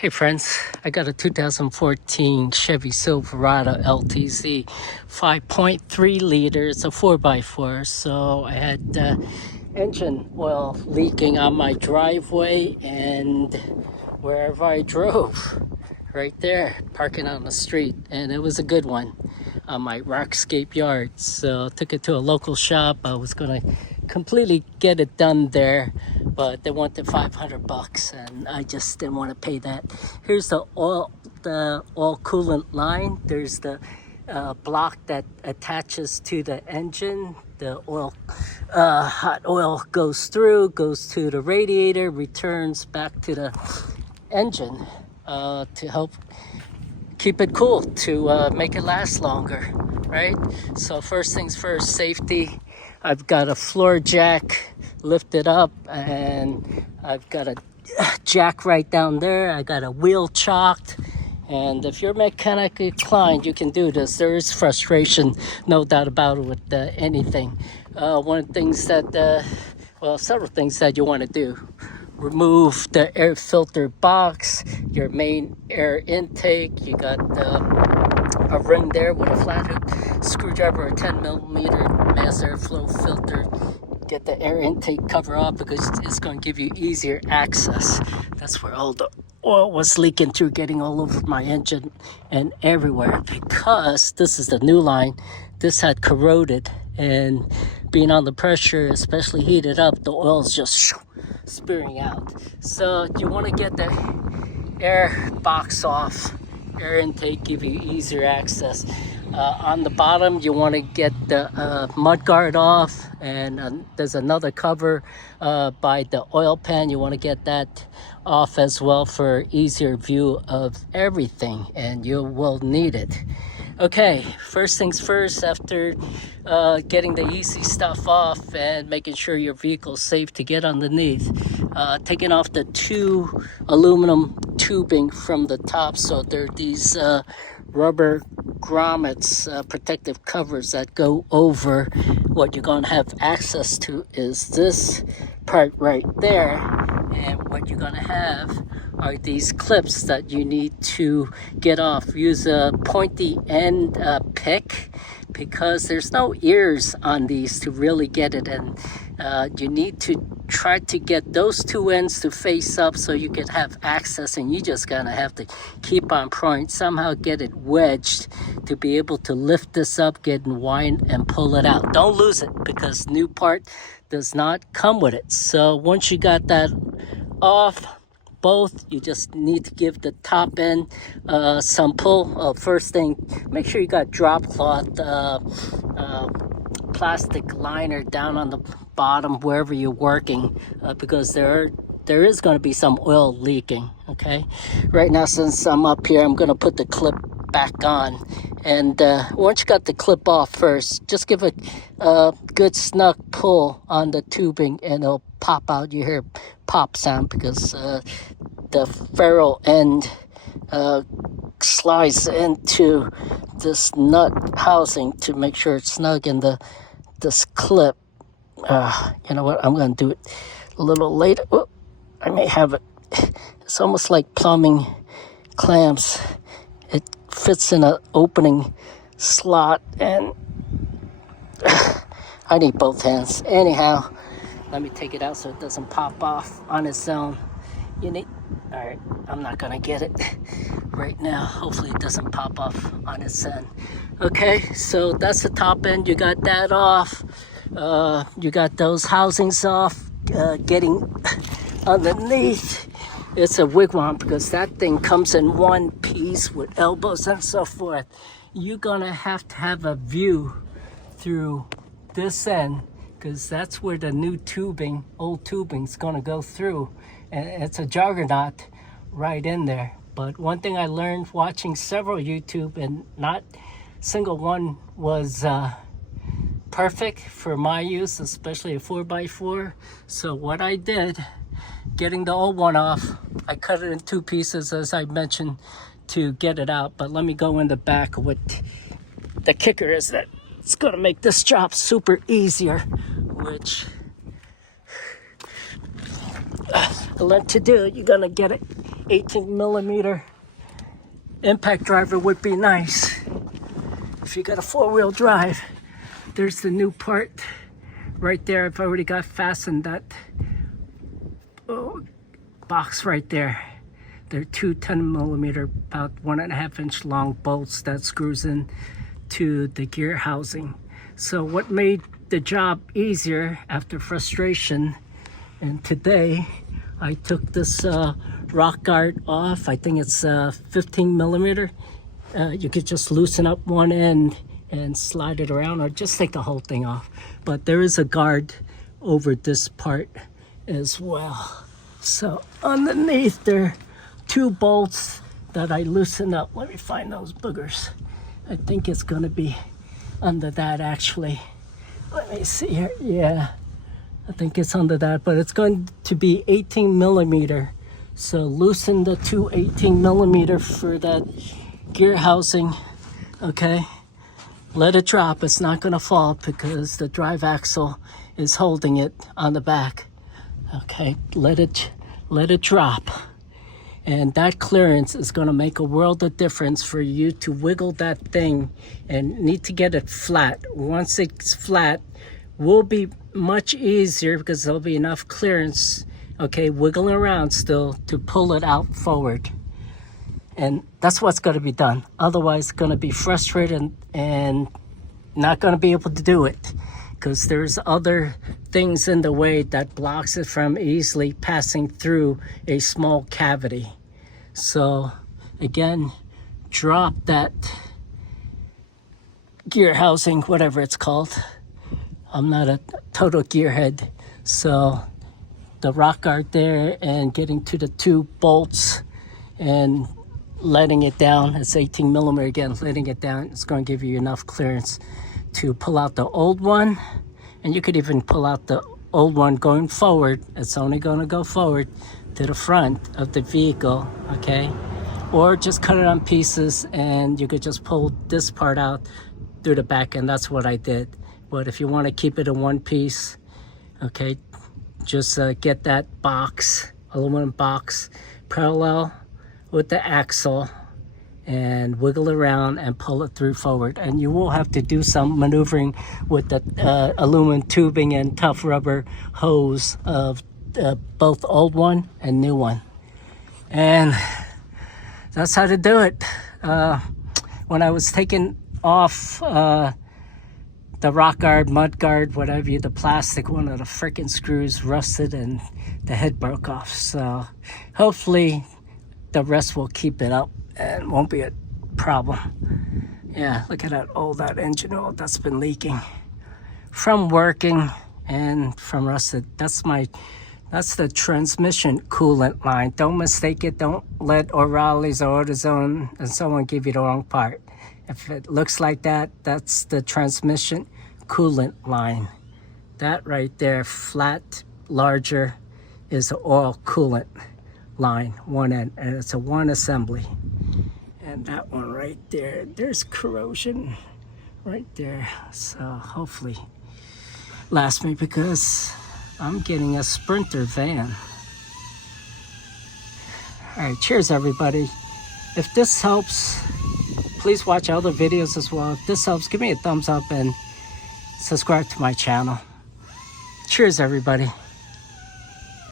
Hey friends, I got a 2014 Chevy Silverado LTZ 5.3 liters, a 4x4. So I had engine oil leaking on my driveway and wherever I drove, right there, parking on the street. And it was a good one on my Rockscape yard. So I took it to a local shop. I was gonna completely get it done there, but they wanted $500 and I just didn't want to pay that. Here's the oil coolant line. There's the block that attaches to the engine. The oil, hot oil goes through, goes to the radiator, returns back to the engine to help keep it cool, to make it last longer, right? So first things first, safety. I've got a floor jack lifted up and I've got a jack right down there. I got a wheel chocked, and if you're mechanically inclined, you can do this. There is frustration, no doubt about it, with anything. One of the things that, well, several things that you want to do. Remove the air filter box, your main air intake. You got a ring there with a flathead screwdriver, a 10mm mass airflow filter. Get the air intake cover off because it's going to give you easier access. That's where all the oil was leaking through, getting all over my engine and everywhere, because this is the new line. This had corroded, and being on the pressure, especially heated up, the oil is just spearing out. So you want to get the air box off, air intake, give you easier access. On the bottom, you want to get the mudguard off, and there's another cover by the oil pan. You want to get that off as well for easier view of everything, and you will need it. Okay, first things first, after getting the easy stuff off and making sure your vehicle's safe to get underneath, taking off the two aluminum tubing from the top. So there are these rubber grommets, protective covers that go over. What you're going to have access to is this part right there, and what you're going to have are these clips that you need to get off. Use a pointy end pick, because there's no ears on these to really get it in. You need to try to get those two ends to face up so you can have access, and you just gonna have to keep on prying, somehow get it wedged to be able to lift this up, get in wind and pull it out. Don't lose it, because new part does not come with it. So once you got that off, both, you just need to give the top end some pull. First thing, make sure you got drop cloth, plastic liner down on the bottom wherever you're working, because there is going to be some oil leaking. Okay, right now, since I'm up here, I'm going to put the clip back on, and once you got the clip off, first just give a good snug pull on the tubing and it'll pop out. You hear pop sound because the ferrule end slides into this nut housing to make sure it's snug in this clip. You know what, I'm going to do it a little later. Oh, I may have it. It's almost like plumbing clamps. It fits in an opening slot, and I need both hands. Anyhow, let me take it out so it doesn't pop off on its own. You need, all right, I'm not gonna get it right now. Hopefully it doesn't pop off on its end. Okay, so that's the top end. You got that off. You got those housings off. Getting underneath, it's a wigwam, because that thing comes in one piece with elbows and so forth. You're gonna have to have a view through this end, because that's where the new tubing, old tubing, is gonna go through, and it's a juggernaut right in there. But one thing I learned watching several YouTube, and not single one was perfect for my use, especially a 4x4. So what I did, getting the old one off, I cut it in two pieces, as I mentioned, to get it out. But let me go in the back. What the kicker is that it's gonna make this job super easier, which I learned to do. You're gonna get it 18 millimeter impact driver would be nice. If you got a 4-wheel drive, there's the new part right there. I've already got fastened that box right there. They're two 10 millimeter, about 1.5 inch long bolts that screws in to the gear housing. So what made the job easier after frustration, and today I took this rock guard off. I think it's 15 millimeter. You could just loosen up one end and slide it around, or just take the whole thing off. But there is a guard over this part as well. So underneath there, 2 bolts that I loosen up. Let me find those boogers. I think it's gonna be under that actually. Let me see here. Yeah, I think it's under that, but it's going to be 18 millimeter. So loosen the 2 18 millimeter for that gear housing. Okay, let it drop. It's not gonna fall because the drive axle is holding it on the back. Okay, let it drop. And that clearance is going to make a world of difference for you to wiggle that thing, and need to get it flat. Once it's flat, will be much easier because there'll be enough clearance, okay, wiggling around still, to pull it out forward. And that's what's going to be done. Otherwise, it's going to be frustrated and not going to be able to do it, because there's other things in the way that blocks it from easily passing through a small cavity. So again, drop that gear housing, whatever it's called. I'm not a total gearhead. So the rock guard there, and getting to the 2 bolts and letting it down. It's 18 millimeter again, letting it down. It's going to give you enough clearance to pull out the old one. And you could even pull out the old one going forward. It's only going to go forward to the front of the vehicle, okay? Or just cut it on pieces, and you could just pull this part out through the back, and that's what I did. But if you want to keep it in one piece, okay, just get that box, aluminum box, parallel with the axle, and wiggle around and pull it through forward. And you will have to do some maneuvering with the aluminum tubing and tough rubber hose of both old one and new one. And that's how to do it. When I was taking off the rock guard, mud guard, whatever, the plastic, one of the freaking screws rusted and the head broke off. So hopefully the rest will keep it up and won't be a problem. Yeah, look at that engine oil that's been leaking from working and from rusted. That's the transmission coolant line. Don't mistake it. Don't let O'Reilly's or AutoZone and someone give you the wrong part. If it looks like that, that's the transmission coolant line. That right there, flat, larger, is the oil coolant line, one end, and it's a one assembly. And that one right there, there's corrosion right there. So hopefully last me, because I'm getting a Sprinter van. All right, cheers everybody. If this helps, please watch other videos as well. If this helps, give me a thumbs up and subscribe to my channel. Cheers everybody.